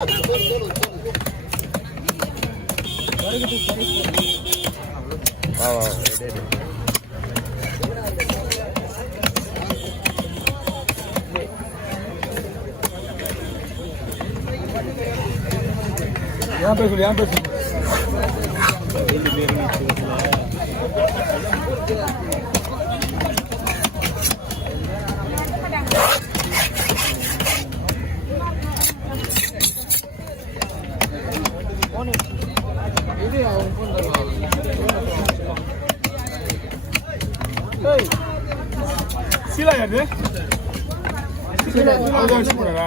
यहाँ पे सुन சீலா யாரு சீலா வச்சு போடுறா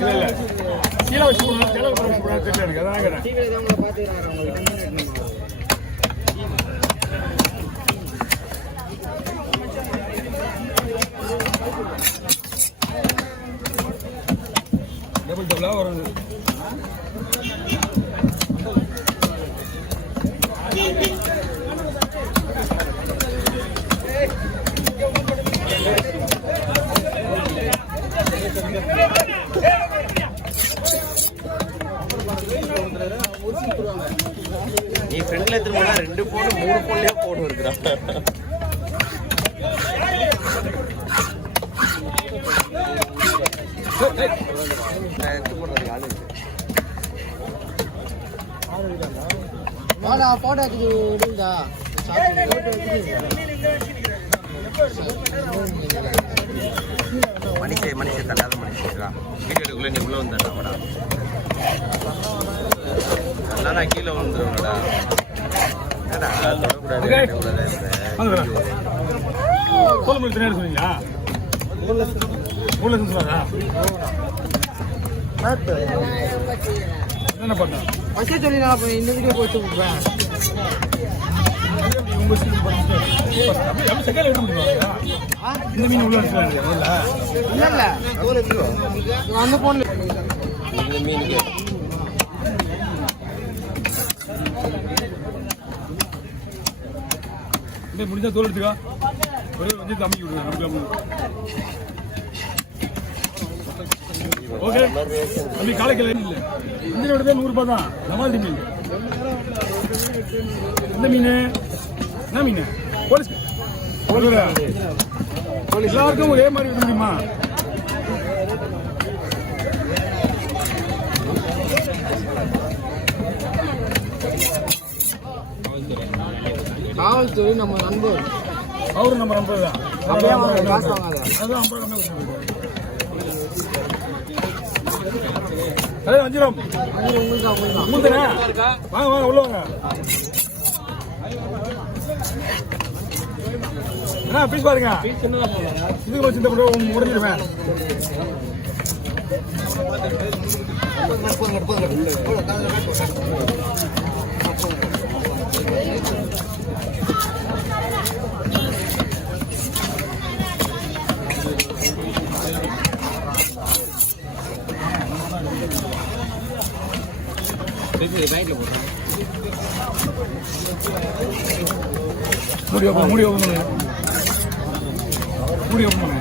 இல்ல சீலா வச்சு போடுறா தெலுங்கு வச்சு போடுறா தெரியல எனக்கு அதான் டபுள் டபுளா வருது நீ ஃப்ரெண்ட்ல திரும்பினா 2 போன் 3 போன்லயே போன் இருக்குடா. போட்டோ எடுத்தா மனுஷன் தள்ளாத மனுஷா வீடியோ எடுக்கல நீ உள்ள வந்தா நான் கீழே வந்துடுவேன்டா. சொன்னீங்களா 3 லட்சம் சொன்னாரா? என்ன பண்ண சொல்லி நான் இந்த வீடியோ போட்டு கொடுப்பேன். இந்த மீன் உள்ள இல்ல அந்த போன்ல இந்த மீனுக்கு முடிஞ்சா தோல் எடுத்துக்கா ஒரே வந்து அமைக்க விடுவேன். ஓகே தம்பி காலைக்கிழமை இல்லை இந்த விட 100 ரூபாய் தான். நமாதி மீன் இந்த மீன் என்ன மீன் போலீஸ் எல்லாருக்கும் ஒரே மாதிரி இருக்க முடியுமா? காவல்துறை நம்ம நண்பர் அவரும் நம்ம நண்பர் தான். காசு வாங்காத அதுதான் 50 ரூபாய் வஞ்சிரம் மூந்தனே வாங்க வாங்க உள்ள வாங்க. என்ன பீஸ் பாருங்க இதுக்கு வச்சு இந்த முடிஞ்சிருவேன். மூடி ஓபன் பண்ணு.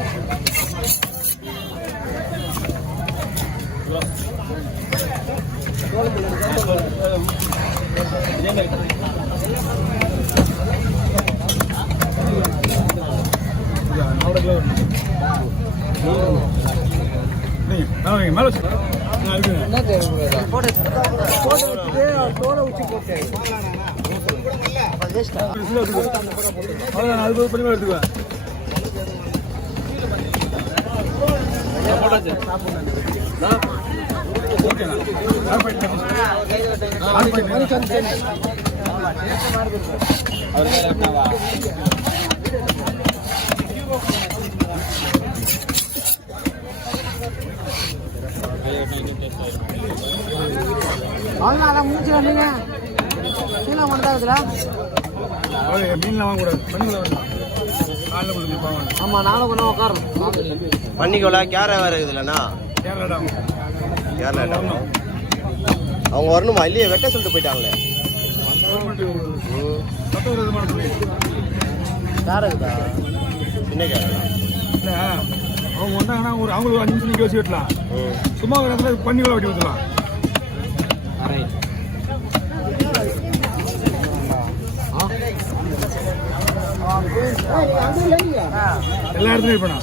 மேல அது பண்ணி எடுத்துக்குவேன். அதான் முடிச்சு நீங்க சீலா மட்டும் இருக்குல்ல மீன்லாம் வாங்கக்கூடாது. ஆமா நாளை கொஞ்சம் உட்காரணும். பண்ணிக்கோலா கேரளா வேற இருக்குதுல்லண்ணா. கேரளா அவங்க வரணுமா இல்லையே? வெட்ட சொல்லிட்டு போயிட்டாங்களே. யார் இருக்குதா சின்ன கேரளா அவங்க வந்தாங்கன்னா அவங்களுக்கு 5 நிமிஷம் நிக்க வச்சு வெட்டலாம். சும்மா ஒரு இடத்துல பண்ணிக்கலாம் வெட்டி ஊற்றலாம். எல்லா இடத்துலையும் இருப்பேன்.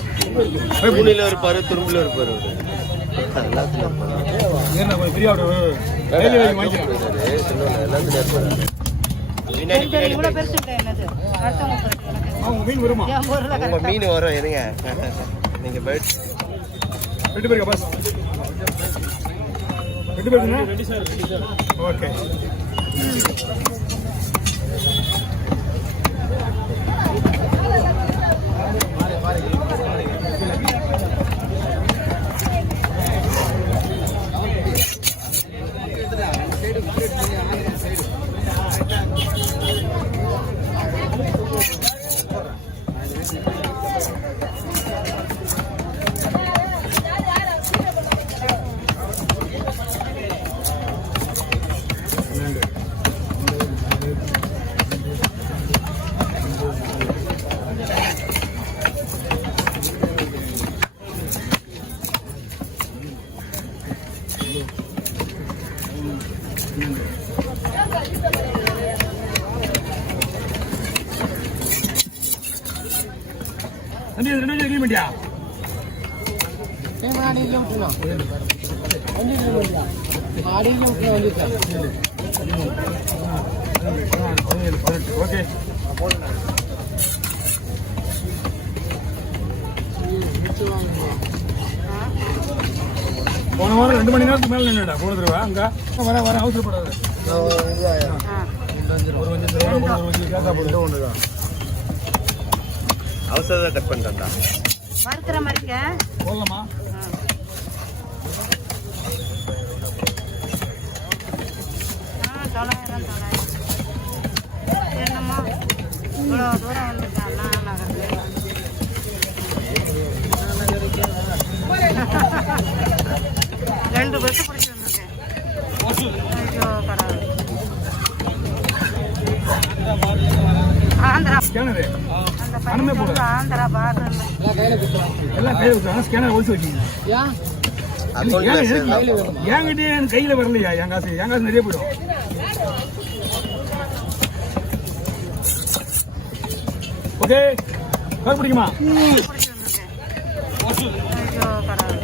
பூனில இருப்பாரு, துரும்புல இருப்பாரு. எல்லாத்துலயும் இருப்பாரு. ஏன்னா கொஞ்சம் பெரிய ஆடு கையில வைக்க மாட்டேன். எல்லாத்துலயும் இருப்பாரு. அவங்க மீன் வருமா? உங்க மீன் வரும். இருங்க, நீங்க போயிட்டு 2 பேருக்கா பாஸ்? 2 பேருக்குண்ணா? ஓகே. தம்பி 2 பேரும் எக்ரிமெண்ட்டியா? அடியில் விட்டுலாம் அடியில் விட்டு வந்துட்டேன். ஓகே. போன வாரம் 2 மணி நேரத்துக்கு மேலே நின்றுடா போன தடவை. அங்கே வர அவசரப்படாது. ஒரு வஞ்சி கேசா போட்டு ஒன்றுதான் அவசரத்தை கட் பண்ணிட்டா வறுக்கிற மாதிரிங்க போடலாமா? என்னம்மா இவ்வளோ தூரம் வந்துட்டான். ரெண்டு பஸ் பிடிச்சி வந்திருக்கேன். ஐயோ கடவுள். ஆந்திரா ஸ்கேனரு அந்த பையன் ஆந்திரா பார்டர் எல்லாம் கையில் வச்சுருவாங்க. ஸ்கேனர் ஒழிச்சு வச்சுக்கோங்க. என்கிட்டயே என் கையில் வரலையா? என் காசு நிறைய போயிடும். ஓகே, கால் பிடிக்குமா? பிடிச்சி வந்திருக்கேன். ஐயோ கடவுள்.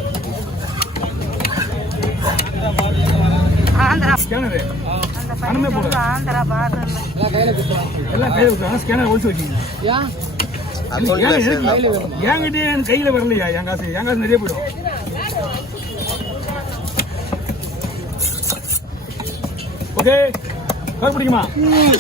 ஆந்திரா ஸ்கேனரு அந்த பையன் ஆந்திரா பார்டர் எல்லாம் கையில் வச்சுருவாங்க. ஸ்கேனர் ஒழிச்சு வச்சுக்கோங்க. என்கிட்டயே என் கையில் வரலையா? என் காசு நிறைய போயிடும். ஓகே, கால் பிடிக்குமா?